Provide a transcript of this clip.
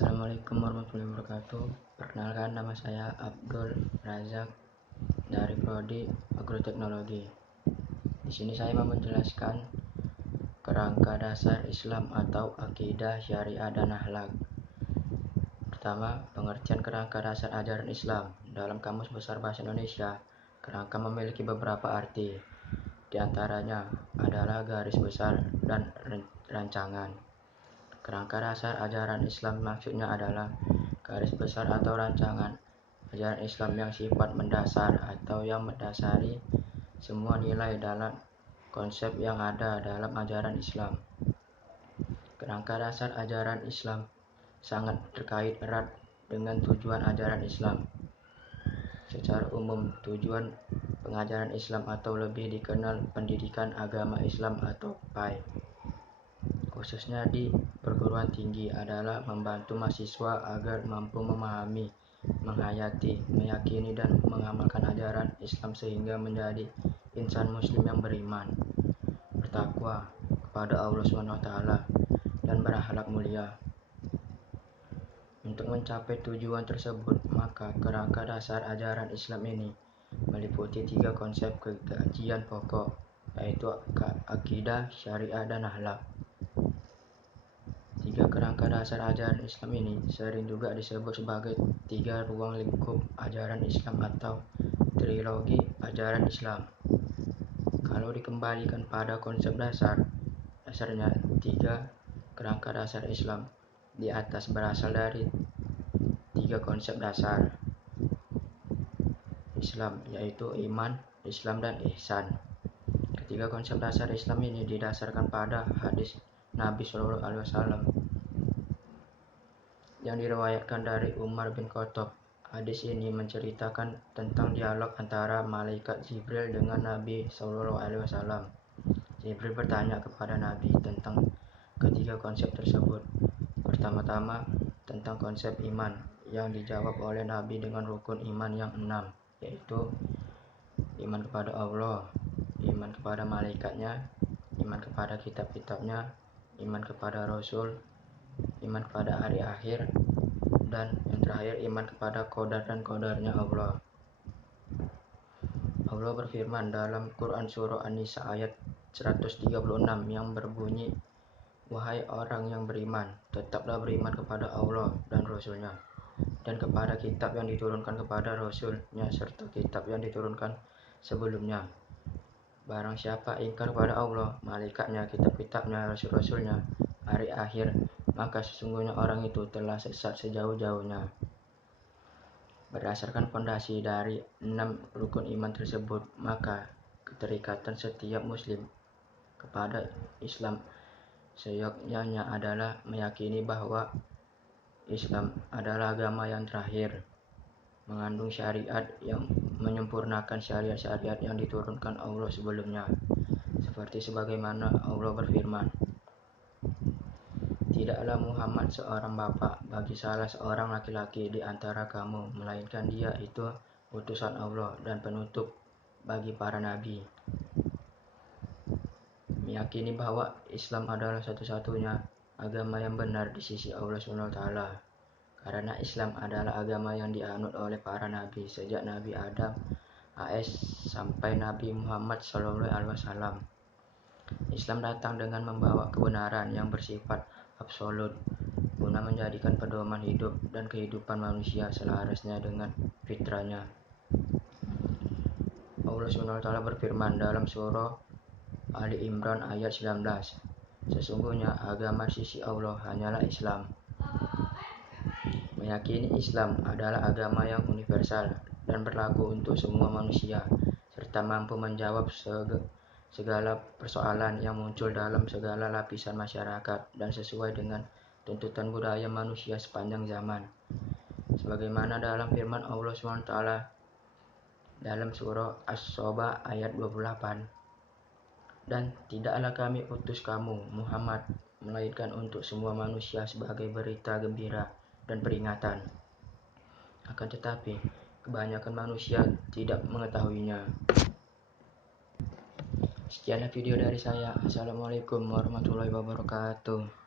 Assalamualaikum warahmatullahi wabarakatuh. Perkenalkan, nama saya Abdul Razak dari Prodi Agroteknologi. Di sini saya mau menjelaskan kerangka dasar Islam atau akidah, syariah, dan akhlak. Pertama, pengertian kerangka dasar ajaran Islam. Dalam Kamus Besar Bahasa Indonesia, kerangka memiliki beberapa arti. Di antaranya adalah garis besar dan rancangan. Kerangka dasar ajaran Islam maksudnya adalah garis besar atau rancangan ajaran Islam yang sifat mendasar atau yang mendasari semua nilai dalam konsep yang ada dalam ajaran Islam. Kerangka dasar ajaran Islam sangat terkait erat dengan tujuan ajaran Islam. Secara umum, tujuan pengajaran Islam atau lebih dikenal pendidikan agama Islam atau PAI, khususnya di perguruan tinggi, adalah membantu mahasiswa agar mampu memahami, menghayati, meyakini, dan mengamalkan ajaran Islam sehingga menjadi insan muslim yang beriman, bertakwa kepada Allah SWT, dan berakhlak mulia. Untuk mencapai tujuan tersebut, maka kerangka dasar ajaran Islam ini meliputi 3 konsep keyakinan pokok, yaitu akidah, syariah, dan akhlak. 3 kerangka dasar ajaran Islam ini sering juga disebut sebagai 3 ruang lingkup ajaran Islam atau trilogi ajaran Islam. Kalau dikembalikan pada konsep dasarnya 3 kerangka dasar Islam di atas berasal dari 3 konsep dasar Islam, yaitu iman, Islam, dan ihsan. Ketiga konsep dasar Islam ini didasarkan pada hadis Nabi SAW yang diriwayatkan dari Umar bin Khattab. Hadis ini menceritakan tentang dialog antara malaikat Jibril dengan Nabi SAW. Jibril bertanya kepada Nabi tentang ketiga konsep tersebut. Pertama-tama tentang konsep iman, yang dijawab oleh Nabi dengan rukun iman yang 6, yaitu iman kepada Allah, iman kepada malaikatnya, iman kepada kitab-kitabnya, iman kepada Rasul, iman kepada hari akhir, dan yang terakhir iman kepada qadar dan qadarnya Allah. Allah berfirman dalam Quran Surah An-Nisa ayat 136 yang berbunyi, "Wahai orang yang beriman, tetaplah beriman kepada Allah dan Rasulnya, dan kepada kitab yang diturunkan kepada Rasulnya serta kitab yang diturunkan sebelumnya. Barang siapa ingkar kepada Allah, malaikatnya, kitab-kitabnya, rasul-rasulnya, hari akhir, maka sesungguhnya orang itu telah sesat sejauh-jauhnya." Berdasarkan fondasi dari 6 rukun iman tersebut, maka keterikatan setiap muslim kepada Islam seyogyanya adalah meyakini bahwa Islam adalah agama yang terakhir, mengandung syariat yang menyempurnakan syariat-syariat yang diturunkan Allah sebelumnya, seperti sebagaimana Allah berfirman, "Tidaklah Muhammad seorang bapa bagi salah seorang laki-laki di antara kamu, melainkan dia itu utusan Allah dan penutup bagi para nabi." Meyakini bahwa Islam adalah satu-satunya agama yang benar di sisi Allah SWT, karena Islam adalah agama yang dianut oleh para nabi sejak Nabi Adam AS sampai Nabi Muhammad SAW. Islam datang dengan membawa kebenaran yang bersifat absolut, guna menjadikan pedoman hidup dan kehidupan manusia selarasnya dengan fitrahnya. Allah SWT berfirman dalam surah Ali Imran ayat 19, "Sesungguhnya agama sisi Allah hanyalah Islam." Meyakini Islam adalah agama yang universal dan berlaku untuk semua manusia, serta mampu menjawab segala persoalan yang muncul dalam segala lapisan masyarakat dan sesuai dengan tuntutan budaya manusia sepanjang zaman. Sebagaimana dalam firman Allah SWT dalam surah As-Soba ayat 28, "Dan tidaklah kami utus kamu, Muhammad, melainkan untuk semua manusia sebagai berita gembira dan peringatan. Akan tetapi, kebanyakan manusia tidak mengetahuinya." Sekian video dari saya. Assalamualaikum warahmatullahi wabarakatuh.